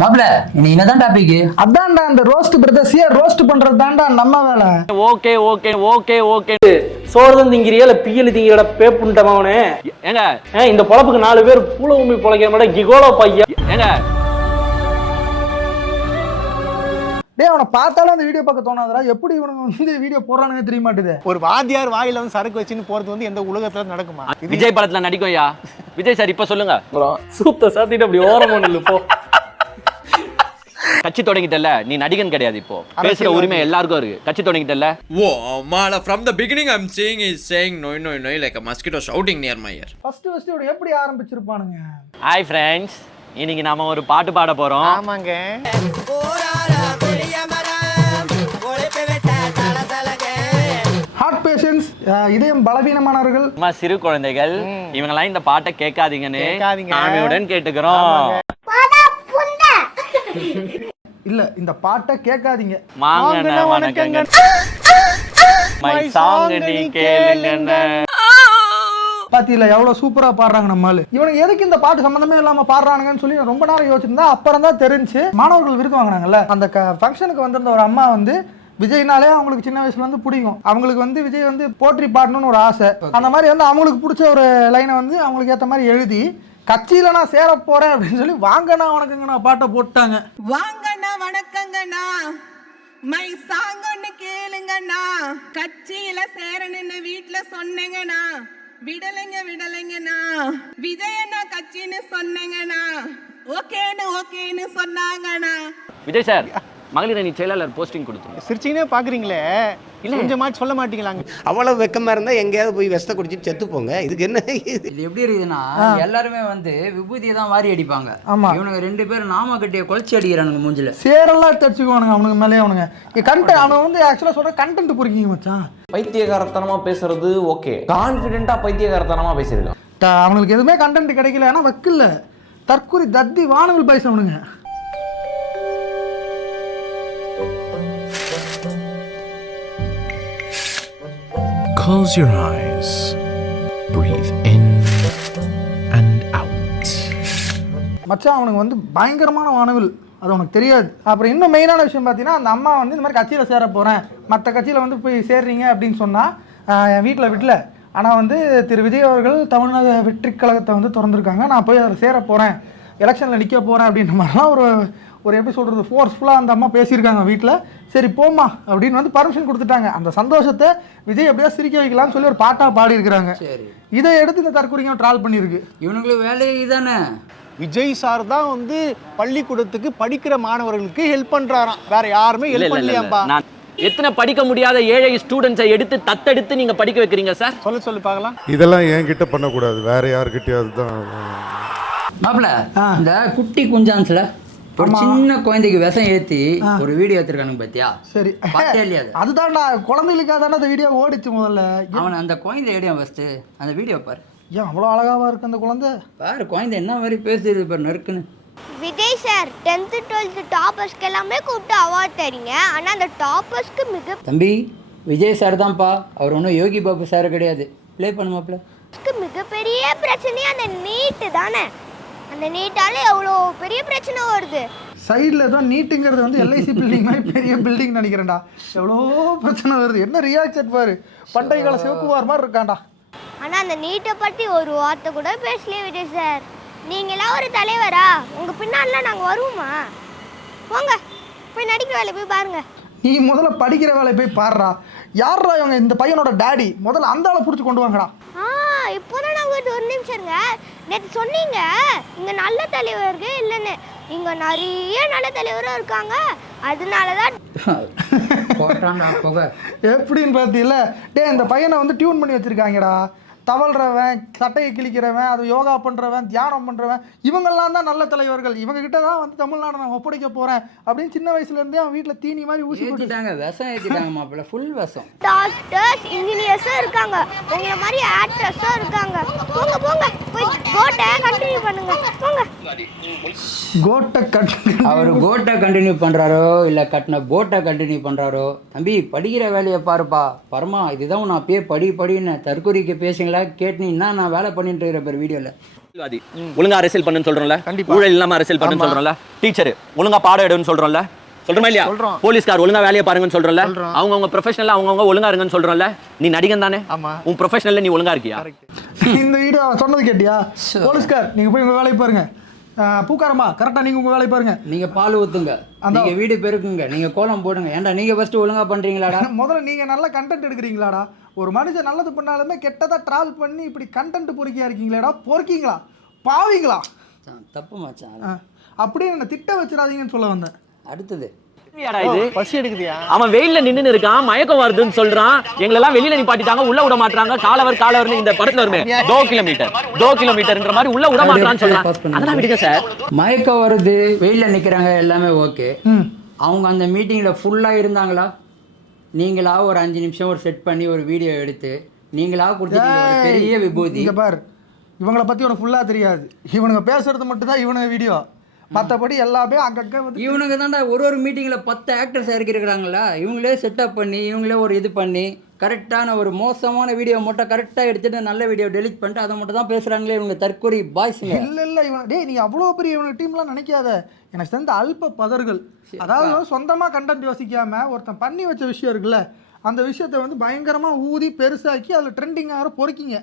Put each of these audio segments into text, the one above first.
மாப்ள இன்னைக்கு என்னதான் டாபிக்? அதான்டா அந்த ரோஸ்ட் பிரதர்ஸிய ரோஸ்ட் பண்றது தான்டா நம்ம வேலை. Okay okay okay okay. சோறுதான் திங்கிறியா இல்ல பியல் திங்கிற பேப்புண்டமாவனே? ஏங்க இந்த பொழப்புக்கு 4 பேர் பூல உண்மை பொழைக்கிற மாதிரி கிகோலோ பையா. ஏங்க டேய் அவனை பார்த்தாலும் அந்த வீடியோ பார்க்க தோணாதடா. எப்படி இவனுங்க வந்து வீடியோ போடுறானுங்க தெரிய மாட்டேது. ஒரு வாத்தியார் வாயில வந்து சரக்கு வச்சுன்னு போறது வந்து எந்த உலகத்துல நடக்குமா? விஜய் படத்துல நடிக்கும்யா. விஜய் சார் இப்ப சொல்லுங்க. சூத்த சாத்திட்டு அப்படி ஓரமா நில்லு போ. கட்சி தொடங்கிட்டல, நீ நடிகன் கிடையாது. இப்போ பேசுற உரிமை எல்லாருக்கும் இருக்கு. கட்சி தொடங்கிட்டல. Whoa, Mala, from the beginning I'm saying he's saying no like a mosquito shouting near my ear. First இவன் எப்படி ஆரம்பிச்சிருப்பானுங்க? ஹாய் ஃப்ரெண்ட்ஸ், இன்னைக்கு நாம ஒரு பாட்டு பாட போறோம். ஆமாங்க. ஹார்ட் பேஷன்ஸ், இதயம் பலவீனமானவர்கள், அம்மா சிறு குழந்தைகள் இவங்கெல்லாம் இந்த பாட்டை கேட்காதீங்கன்னு கேட்காதீங்க. நாமையுடன் கேட்டுக்கிறோம். இல்ல இந்த பாட்டை கேட்காதீங்க. வாங்கண்ண வணக்கங்க. மை சாங் நீ கேளுங்கண்ண. பாத்தீங்களா எவ்வளவு சூப்பரா பாடுறாங்க நம்ம ஆளு. இவனுக்கு எதுக்கு இந்த பாட்டு சம்பந்தமே இல்லாம பாடுறானுங்கன்னு சொல்லி நான் ரொம்ப நேரம் யோசிச்சிருந்தா அப்புறம் தான் தெரிஞ்சு மாணவர்கள் விருது வாங்கினாங்கல்ல, அந்த ஃபங்க்ஷனுக்கு வந்திருந்த ஒரு அம்மா வந்து விஜய்னாலே அவங்களுக்கு சின்ன வயசுல வந்து பிடிக்கும். அவங்களுக்கு வந்து விஜய் வந்து போற்றி பாடணும்னு ஒரு ஆசை. அந்த மாதிரி வந்து அவங்களுக்கு பிடிச்ச ஒரு லைனை வந்து அவங்களுக்கு ஏற்ற மாதிரி எழுதி கட்சியில நான் சேர போறேன் அப்படின்னு சொல்லி வாங்கண்ணா வணக்கங்கண்ணா பாட்டை போட்டாங்க. வாங்கண்ணா வணக்கங்கண்ணா, மை சாங்கன்னு கேளுங்கண்ணா, கட்சியில சேரணுன்னு வீட்டுல சொன்னேங்கண்ணா, விடலைங்கண்ணா, விஜயண்ணா கட்சின்னு சொன்னேங்கண்ணா, ஓகேன்னு சொன்னாங்கண்ணா. விஜய் சார் மகளிர் அணி செயலாளர் போஸ்டிங் கொடுத்துருங்க. சிரிச்சிங்கனே பாக்குறீங்களே, இல்ல கொஞ்சமாச்சு சொல்ல மாட்டீங்களாங்க? அவ்வளவு வெக்கமா இருந்தா எங்கேயாவது போய் விஷத்தை குடிச்சிட்டு செத்து போங்க. இதுக்கு என்ன? இது எப்படி இருக்குதுன்னா எல்லாருமே வந்து விபூதியை தான் வாரி அடிப்பாங்க. ஆமா. இவனுங்க 2 பேரும் நாம கட்டிய குழச்சி அடிக்கிறானுங்க மூஞ்சில. சேரெல்லாம் தச்சுக்குவானுங்க அவனுக்கு மேலே. அவனுங்க கண்டென்ட் அவன் வந்து ஆக்சுவலா சொல்ற கண்டென்ட் புரியுங்க மச்சான். பைத்தியகாரத்தனமா பேசுறது ஓகே, கான்ஃபிடென்ட்டா பைத்தியகாரத்தனமா பேசிருக்கான். அவனுக்கு எதுவுமே கண்டென்ட் கிடைக்கல, ஆனா வக்கில்ல தற்கூரி தத்தி வானவில் பைசா அவனுங்க. Close your eyes. Breathe in and out. மச்சான் அவனுக்கு வந்து பயங்கரமான வானவில், அது உனக்கு தெரியாது. அப்புறம் இன்னும் மெயினான விஷயம் பார்த்தீங்கன்னா, அந்த அம்மா வந்து இந்த மாதிரி கட்சியில் சேர போகிறேன், மற்ற கட்சியில் வந்து போய் சேர்றீங்க அப்படின்னு சொன்னால் என் வீட்டில் விடல. ஆனால் வந்து திரு விஜய் அவர்கள் தமிழ்நாடு வெற்றி கழகத்தை வந்து திறந்துருக்காங்க, நான் போய் அதில் சேர போகிறேன், எலெக்ஷனில் நிற்க போகிறேன் அப்படின்ற மாதிரிலாம் ஒரு எப்படி சொல்கிறது ஃபோர்ஸ்ஃபுல்லாக அந்த அம்மா பேசியிருக்காங்க வீட்டில். சரி போமா அப்படின்னு வந்து பர்மிஷன் கொடுத்துட்டாங்க. அந்த சந்தோஷத்தை விஜய் எப்படியா சிரிக்க வைக்கலாம்னு சொல்லி ஒரு பாட்டாக பாடி இருக்கிறாங்க. சரி, இதை எடுத்து இந்த தற்கொலைங்க ட்ரால் பண்ணியிருக்கு. இவனுங்களுக்கு வேலையே இதானே. விஜய் சார் தான் வந்து பள்ளிக்கூடத்துக்கு படிக்கிற மாணவர்களுக்கு ஹெல்ப் பண்றாராம், வேற யாருமே ஹெல்ப் பண்ணலையாம்பா. நான் எத்தனை படிக்க முடியாத ஏழை ஸ்டூடெண்ட்ஸை எடுத்து தத்தெடுத்து நீங்க படிக்க வைக்கிறீங்க சார்? சொல்லு பார்க்கலாம். இதெல்லாம் என்கிட்ட பண்ணக்கூடாது, வேற யாருக்கிட்டயாவது தான். மாப்ள இந்த குட்டி குஞ்சான்ஸ்ல ஒரு சின்ன குழந்தைக்கு விஷம் ஏத்தி ஒரு வீடியோ எடுத்துருக்கானுங்க பாத்தியா? சரி பாத்தியா இல்லையா? அதுதான்டா குழந்தைகளுக்காக தானே அந்த வீடியோ ஓடிச்சு முதல்ல. அவன் அந்த குழந்தை ஏடியா ஃபர்ஸ்ட் அந்த வீடியோ பாரு. ஏன் அவ்வளோ அழகாவா இருக்கு அந்த குழந்தை? பாரு குழந்தை என்ன மாதிரி பேசுது பாரு நறுக்குன்னு. விஜய் சார் 10th 12th டாப்பர்ஸ்க்கு எல்லாமே கூப்பிட்டு அவார்ட் தரீங்க, ஆனா அந்த டாப்பர்ஸ்க்கு மிக தம்பி விஜய் சார் தான்ப்பா, அவர் ஒன்றும் யோகி பாபு சார் கிடையாது. ப்ளே பண்ணுமாப்ல. மிகப்பெரிய பிரச்சனையே அந்த நீட்டு தானே. அந்த நீட்டால எவ்வளோ பெரிய பிரச்சனை வருது. சைடில் ஏதோ நீட்டுங்கிறது வந்து எல்ஐசி பில்டிங் மாதிரி பெரிய பில்டிங் நினைக்கிறேன்டா. எவ்வளோ பிரச்சனை வருது. என்ன ரியாக்ஷன் பாரு, பண்டைய கால சிவகுமார் மாதிரி இருக்காண்டா. ஆனா அந்த நீட்டை பத்தி ஒரு வார்த்தை கூட பேசலையே விஜய் சார். நீங்களாம் ஒரு தலைவரா? உங்க பின்னாடிலாம் நாங்கள் வருவோமா? போங்க போய் நடிக்கிற வேலை போய் பாருங்க. நீ முதல்ல படிக்கிற வேலையை போய் பாடுறா. யாரா இவங்க? இந்த பையனோட டேடி. முதல்ல அந்த ஆளை பிடிச்சி கொண்டு வாங்கடா. இப்போதான் நான் உங்கள்கிட்ட ஒரு நிமிஷம் இருங்க. நேற்று சொன்னீங்க இங்கே நல்ல தலைவர்கள் இல்லைன்னு. இங்கே நிறைய நல்ல தலைவரும் இருக்காங்க, அதனாலதான் எப்படின்னு பார்த்தீங்களா? இந்த பையனை வந்து டியூன் பண்ணி வச்சிருக்காங்கடா. தவழ்றவன், சட்டையை கிழிக்கிறவன், அது யோகா பண்ணுறவன், தியானம் பண்ணுறவன், இவங்கெல்லாம் தான் நல்ல தலைவர்கள். இவங்க கிட்ட தான் வந்து தமிழ்நாடு நான் ஒப்படைக்க போகிறேன் அப்படின்னு சின்ன வயசுலேருந்தே அவன் வீட்டில் தீனி மாதிரி ஊசி போட்டுட்டாங்க. விஷம் ஏற்றிட்டாங்க மாப்பிள்ள, ஃபுல் விஷம். டாக்டர்ஸ் இன்ஜினியர்ஸும் இருக்காங்க, உங்களை மாதிரி ஆக்டர்ஸும் இருக்காங்க. போங்க போங்க போய் கோட்டை கண்டினியூ பண்ணுங்க போங்க. அவர் கோட்டை கண்டினியூ பண்ணுறாரோ இல்லை கட்டின போட்டை கண்டினியூ பண்ணுறாரோ, தம்பி படிக்கிற வேலையை பாருப்பா. பரமா இதுதான் நான் அப்பயே படின்னு தற்கொலைக்கு பேசுங்களா கேட்டுனீங்கன்னா நான் வேலை பண்ணிட்டு இருக்கிற பேர் வீடியோவில். ஒழுங்கா அரசியல் பண்ணுன்னு சொல்றோம்ல, ஊழல் இல்லாம அரசியல் பண்ணுன்னு சொல்றோம்ல, டீச்சர் ஒழுங்கா பாடம் எடுன்னு சொல்றோம்ல, சொல்றோமா இல்லையா? போலீஸ்கார் ஒழுங்கா வேலையை பாருங்கன்னு சொல்றோம்ல, அவங்க ப்ரொஃபஷனல்ல அவங்க ஒழுங்கா இருங்கன்னு சொல்றோம்ல. நீ நடிகன் தானே, உன் ப்ரொஃபஷனல்ல நீ ஒழுங்கா இருக்கியா? இந்த வீடியோ சொன்னது கேட்டியா? போலீஸ்கார் நீங்க போய் உங்க வேலையை பாருங்க, பூக்காரமா கரெக்டா நீங்க உங்க வேலையை பாருங்க. நீங்க பால் ஊத்துங்க, நீங்க வீடு பெருக்குங்க, நீங்க கோலம் போடுங்க. ஏன்டா நீங்க ஃபர்ஸ்ட் ஒழுங்கா பண்றீங்களாடா? முதல்ல நீங்க நல்ல கண்டென்ட் எடுக்கிறீங்களாடா? ஒரு மனுஷன் நல்லது பண்ணாலுமே கெட்டதா டிராவல் பண்ணி இப்படி கண்டென்ட் பொறுக்கியா இருக்கீங்களேடா? பொறுக்கீங்களா? பாவீங்களா? தப்பு மச்சான். அப்படியே என்ன திட்ட வச்சிடாதீங்கன்னு சொல்ல வந்தேன். அடுத்தது பசி எடுக்குதியா? அவன் வெயில்ல நின்னு இருக்கான், மயக்கம் வருதுன்னு சொல்றான். எங்களெல்லாம் வெளியில நிப்பாட்டிட்டாங்க, உள்ள விட மாட்டாங்க. காலவர் இந்த படத்துல வருமே 2 கிலோமீட்டர்ன்ற மாதிரி உள்ள விட மாட்டான்னு சொல்றான். அதெல்லாம் விடுங்க சார். மயக்கம் வருது, வெயில்ல நிக்கிறாங்க, எல்லாமே ஓகே. அவங்க அந்த மீட்டிங்ல ஃபுல்லா இருந்தாங்களா? நீங்களா ஒரு 5 நிமிஷம் ஒரு செட் பண்ணி ஒரு வீடியோ எடுத்து நீங்களா கொடுத்துட்டீங்க பெரிய விபூதி. இங்க பாரு, இவங்களை பத்தி உனக்கு ஃபுல்லா தெரியாது. இவனுங்க பேசுறது மட்டும் தான் இவனுங்க வீடியோ, மற்றபடி எல்லாமே அங்கங்கே வந்து இவனுங்க தான்டா ஒரு மீட்டிங்கில் 10 ஆக்டர்ஸ் இறக்கிருக்கிறாங்களா? இவங்களே செட்டப் பண்ணி இவங்களே ஒரு இது பண்ணி கரெக்டான ஒரு மோசமான வீடியோ மட்டும் கரெக்டாக எடுத்துட்டு நல்ல வீடியோ டெலிட் பண்ணிட்டு அதை மட்டும் தான் பேசுகிறாங்களே இவங்க தற்கொலை பாய்ஸுங்க. இல்லை இவன் டேய் நீ அவ்வளோ பெரிய இவனுக்கு டீம்லாம் நினைக்காத. எனக்கு சேர்ந்த அல்ப பதர்கள், அதாவது சொந்தமாக கண்டென்ட் யோசிக்காமல் ஒருத்தன் பண்ணி வச்ச விஷயம் இருக்குல்ல, அந்த விஷயத்தை வந்து பயங்கரமாக ஊதி பெருசாக்கி அதில் ட்ரெண்டிங் ஆகிற பொறுக்கிங்க.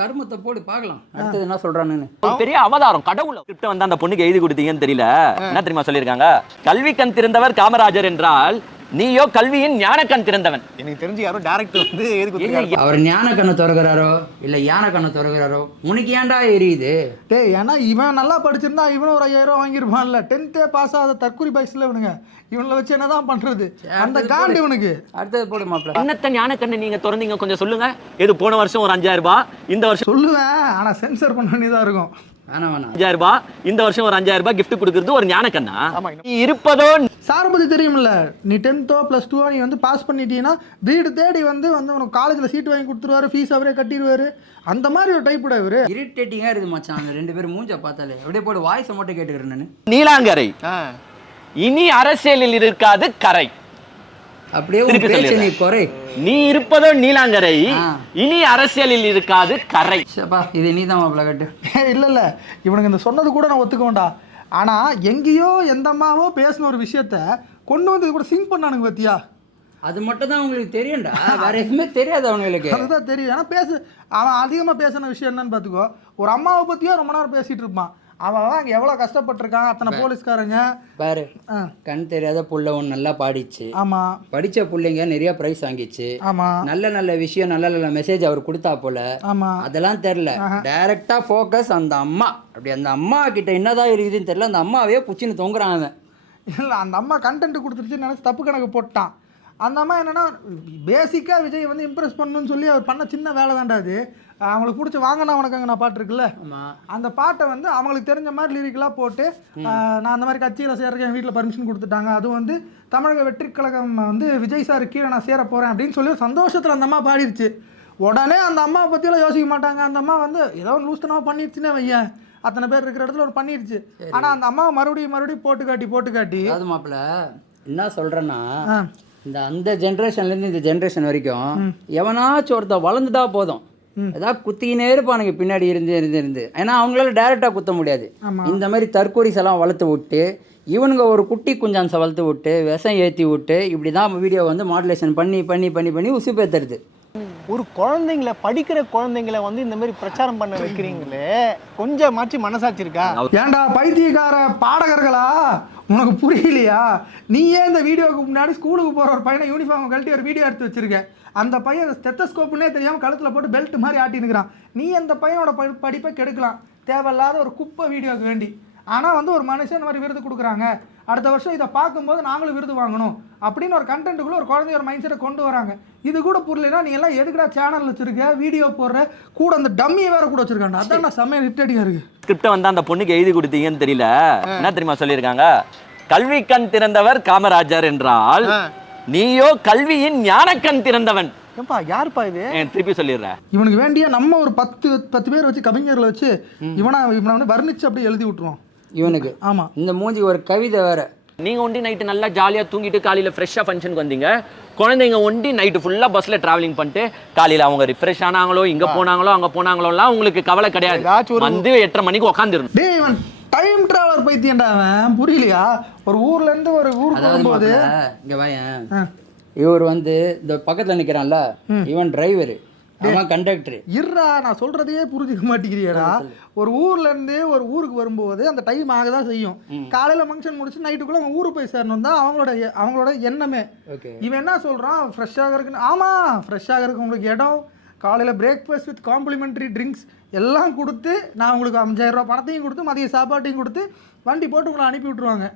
கருமத்தை போடு பார்க்கலாம் அடுத்தது என்ன சொல்றான்னு. பெரிய அவதாரம் கடவுள் கிட்ட வந்து அந்த பொண்ணுக்கு எழுதி கொடுத்தீங்கன்னு தெரியல. என்ன தெரியுமா சொல்லியிருக்காங்க? கல்வி கண் திறந்தவர் காமராஜர் என்றால் நீயோ கல்வியின் ஞான கண் திறந்தவன். எனக்கு தெரிஞ்சு யாரோ டைரக்டர் வந்து எழுதி கொடுத்தாரு. அவர் ஞான கண்ணை திறக்கிறாரோ இல்ல யானை கண்ணை திறக்கிறாரோ உனக்கு ஏன்டா எரியுது? டேய் ஏன்னா இவன் நல்லா படிச்சிருந்தா இவனும் ஒரு 5000 வாங்கியிருப்பான்ல. 10th பாஸ் ஆகாத தற்கொலை பாய்ஸ்ல இவனுங்க. இவனை வச்சு என்னதான் பண்றது? அந்த காண்டு இவனுக்கு. அடுத்தது போடு மாப்பிள்ள. என்னத்த ஞான கண்ணை நீங்க திறந்தீங்க கொஞ்சம் சொல்லுங்க. இது போன வருஷம் ஒரு 5000 ரூபாய், இந்த வருஷம் சொல்லுவேன் ஆனா சென்சர் பண்ண வேண்டியதா இருக்கும். 5000 ரூபாய், இந்த வருஷம் ஒரு 5000 ரூபாய் கிஃப்ட் கொடுக்கிறது ஒரு ஞான கண்ணா? நீ இருப்பதோ சார் பத்தி தெரியுமில்ல, நீ 10th +2 நீ வந்து பாஸ் பண்ணிட்டீங்கன்னா வீடு தேடி வந்து உனக்கு காலேஜில் சீட் வாங்கி கொடுத்துருவாரு, ஃபீஸ் அவரே கட்டிடுவாரு. அந்த மாதிரி ஒரு டைப் இவரு. இரிட்டேட்டிங்கா இருக்குது மச்சான். 2 பேரும் மூஞ்ச பார்த்தாலே அப்படியே போட்டு வாய்ஸை மட்டும் கேட்டுக்கிறேன் நான். நீலாங்கரை இனி அரசியலில் இருக்காது கரை. அப்படியே நீ குறை. நீ இருப்பதோ நீலாங்கரை, இனி அரசியலில் இருக்காது கரை. இது நீ தான் மாப்பிள்ள கட்டு. இல்ல இவனுக்கு இந்த சொன்னது கூட நான் ஒத்துக்கோண்டா. ஆனா எங்கேயோ எந்த அம்மாவோ பேசின ஒரு விஷயத்த கொண்டு வந்து கூட சிங்க் பண்ணானுங்க பத்தியா? அது மட்டும் தான் உங்களுக்கு தெரியும்டா, வேற எதுவுமே தெரியாது அவங்களுக்கு. அதுதான் தெரியும். ஏன்னா அவன் அதிகமாக பேசின விஷயம் என்னன்னு பார்த்துக்கோ. ஒரு அம்மாவை பற்றியோ ரொம்ப நேரம் பேசிகிட்டு இருப்பான். அவன் அங்கே எவ்வளோ கஷ்டப்பட்டிருக்கான், அத்தனை போலீஸ்காரங்க பாரு. கண் தெரியாத புள்ள ஒன்று நல்லா பாடிச்சு. ஆமாம், படித்த பிள்ளைங்க நிறைய ப்ரைஸ் வாங்கிச்சு. ஆமாம், நல்ல நல்ல விஷயம் நல்ல நல்ல மெசேஜ் அவர் கொடுத்தா போல. ஆமாம், அதெல்லாம் தெரில. டைரெக்டாக ஃபோக்கஸ் அந்த அம்மா. அப்படி அந்த அம்மா கிட்ட என்னதான் இருக்குதுன்னு தெரியல, அந்த அம்மாவே புச்சின்னு தொங்குறான் அவன். இல்லை அந்த அம்மா கண்டென்ட் கொடுத்துருச்சுன்னு நினச்சி தப்பு கணக்கு போட்டான். அந்த அம்மா என்னென்னா பேசிக்காக விஜய் வந்து இம்ப்ரெஸ் பண்ணணும்னு சொல்லி அவர் பண்ண சின்ன வேலை தாண்டா அது. அவங்களுக்கு பிடிச்ச வாங்கினா உனக்கு நான் பாட்டு இருக்குல்ல, அந்த பாட்டை வந்து அவங்களுக்கு தெரிஞ்ச மாதிரி லிரிக்கெலாம் போட்டு நான் அந்த மாதிரி கட்சியில் சேர்றேன், என் வீட்டில் பர்மிஷன் கொடுத்துட்டாங்க, அது வந்து தமிழக வெற்றி கழகம் வந்து விஜய் சார் கீழே நான் சேர போகிறேன் அப்படின்னு சொல்லி சந்தோஷத்தில் அந்த அம்மா பாடிடுச்சு. உடனே அந்த அம்மாவை பற்றியெல்லாம் யோசிக்க மாட்டாங்க. அந்த அம்மா வந்து ஏதோ ஒரு லூஸ்தனமாக பண்ணிடுச்சுன்னே வையன், அத்தனை பேர் இருக்கிற இடத்துல ஒரு பண்ணிடுச்சு. ஆனால் அந்த அம்மாவை மறுபடியும் போட்டு காட்டி அது மாப்பிள்ள என்ன சொல்கிறேன்னா, அந்த ஜென்ரேஷன்லேருந்து இந்த ஜென்ரேஷன் வரைக்கும் எவனாச்சும் ஒருத்த வளர்ந்துட்டா போதும், ஏதாவது குத்திக்கினே இருப்பானுங்க பின்னாடி இருந்து. ஏன்னா அவங்களால டைரெக்டாக குத்த முடியாது. இந்த மாதிரி தற்கொலைஸ் எல்லாம் வளர்த்து விட்டு இவனுங்க ஒரு குட்டி குஞ்சான்ஸை வளர்த்து விட்டு விஷம் ஏற்றி விட்டு இப்படி தான் வீடியோ வந்து மாடுலேஷன் பண்ணி உசுப்பேத்துறது. ஒரு குழந்தைங்கள படிக்கிற குழந்தைங்கள வந்து இந்த மாதிரி பிரச்சாரம் பண்ண வைக்கிறீங்களே, கொஞ்சமாச்சு மனசாட்சி இருக்கா? ஏன்டா பைத்தியக்கார பாடகர்களா, உனக்கு புரியலையா? நீயே இந்த வீடியோவுக்கு முன்னாடி ஸ்கூலுக்கு போகிற ஒரு பையனை யூனிஃபார்ம் கழட்டி ஒரு வீடியோ எடுத்து வச்சிருக்க. அந்த பையன் ஸ்டெத்தஸ்கோப்புன்னே தெரியாமல் கழுத்தில் போட்டு பெல்ட் மாதிரி ஆட்டினுக்கிறான். நீ அந்த பையனோட படிப்பை கெடுக்கலாம் தேவையில்லாத ஒரு குப்பை வீடியோவுக்கு வேண்டி. ஆனால் வந்து ஒரு மனுஷன் இந்த மாதிரி விருது கொடுக்குறாங்க, அடுத்த வருஷம் இதை பார்க்கும்போது நாங்களும் விருது வாங்கணும் அப்படின்னு ஒரு கண்டென்ட்டுக்குள்ளே ஒரு குழந்தைய ஒரு மைண்ட் செட்டை கொண்டு வராங்க. இது கூட புரியலைன்னா நீ எல்லாம் எதுக்குடா சேனல் வச்சிருக்க, வீடியோ போடுற, கூட அந்த டம்மியை வேற கூட வச்சிருக்காங்க. அதான் நான் செம்மையாக ஹிட்டடியாக இருக்கு. ஸ்கிரிப்டை வந்து அந்த பொண்ணுக்கு எழுதி கொடுத்தீங்கன்னு தெரியல. என்ன தெரியுமா சொல்லியிருக்காங்க? கல்வி கண் திறந்தவர் காமராஜர் என்றால் நீயோ கல்வியின் ஞான கண் திறந்தவன். யாருப்பா இது? திருப்பி சொல்லிடுறேன். இவனுக்கு வேண்டிய நம்ம ஒரு 10 பேர் வச்சு கவிஞர்களை வச்சு இவனை வந்து வர்ணிச்சு அப்படியே எழுதி விட்டுருவோம் இவனுக்கு. ஆமாம், இந்த மூஞ்சி ஒரு கவிதை வேற நீங்க ஒண்டி நைட்டு நல்லா ஜாலியா தூங்கிட்டு காலையில ஃப்ரெஷ்ஷா ஃபங்க்ஷனுக்கு வந்தீங்க. குழந்தைங்க ஒண்டி நைட்டு ஃபுல்லா பஸ்ல டிராவலிங் பண்ணிட்டு காலையில அவங்க ரிஃப்ரெஷ் ஆனாங்களோ இங்க போனாங்களோ அங்க போனாங்களோலாம் உங்களுக்கு கவலை கிடையாது. வந்து 8:30 மணிக்கு உட்காந்துருணும். டேய் இவன் டைம் டிராவலர் பைத்தியம்டா அவன், புரியலையா? ஒரு ஊர்ல இருந்து ஒரு ஊருக்கு வரும்போது இங்க வாயேன், இவர் வந்து இந்த பக்கத்துல நிக்கிறான்ல, இவன் டிரைவர், அவன் கண்டக்டர். இருடா, நான் சொல்றதையே புரிஞ்சுக்க மாட்டேங்கிறியடா. ஒரு ஊர்ல இருந்து ஒரு ஊருக்கு வரும்போது அந்த டைம் ஆகதான் செய்யும். காலையில ஃபங்க்ஷன் முடிச்சு நைட்டுக்குள்ள அவங்க ஊருக்கு போய் சேரணும் தான் அவங்களோட எண்ணமே. இவன் என்ன சொல்றான், ஃப்ரெஷ் ஆகிறதுக்கு. ஆமா, ஃப்ரெஷ் ஆகிறதுக்கு உங்களுக்கு இடம், காலையில் பிரேக்ஃபாஸ்ட் வித் காம்ப்ளிமெண்ட்ரி ட்ரிங்க்ஸ் எல்லாம் கொடுத்து, நான் உங்களுக்கு 5000 ரூபா பணத்தையும் கொடுத்து மதிய சாப்பாட்டையும் கொடுத்து வண்டி போட்டு உங்களை அனுப்பி விட்டுருவாங்க.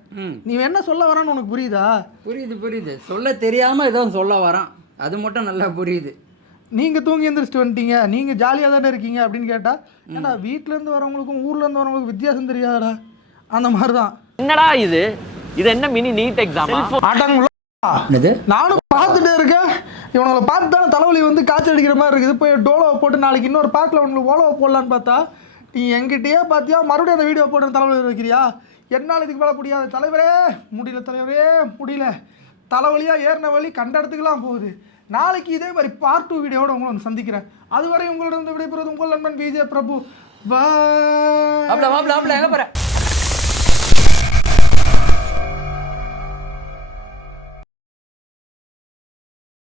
நீ என்ன சொல்ல வரான்னு உனக்கு புரியுதா? புரியுது. சொல்ல தெரியாம ஏதோ சொல்ல வரான், அது மட்டும் நல்லா புரியுது. நீங்கள் தூங்கி எழுந்திரிச்சிட்டு வந்துட்டீங்க, நீங்கள் ஜாலியாக தானே இருக்கீங்க அப்படின்னு கேட்டால், ஏன்னா வீட்டிலேருந்து வரவங்களுக்கும் ஊர்லேருந்து வரவங்களுக்கும் வித்தியாசம் தெரியாதா? அந்த மாதிரி தான். என்னடா இது என்ன மினி நீட் எக்ஸாம்? நானும் பார்த்துட்டே இருக்கேன். இவங்களை பார்த்து தானே தலைவலி வந்து காய்ச்சல் அடிக்கிற மாதிரி இருக்குது. போய் டோலோவை போட்டு நாளைக்கு இன்னொரு பாட்டில் உங்களுக்கு ஓலோவை போடலான்னு பார்த்தா, நீ எங்கிட்டயே பார்த்தியா மறுபடியும் அந்த வீடியோ போட்டு தலைவலி வைக்கிறியா? என்னால் இதுக்கு மேலே முடியாது தலைவரே, முடியல. தலைவலியாக ஏறின வலி கண்ட இடத்துக்குலாம் போகுது. நாளைக்கு இதே மாதிரி பார்ட் 2 வீடியோட உங்களை வந்து சந்திக்கிறேன். அதுவரை உங்களிடம் விடைபெறுவது உங்கள் நண்பன் விஜய் பிரபு. பாய்.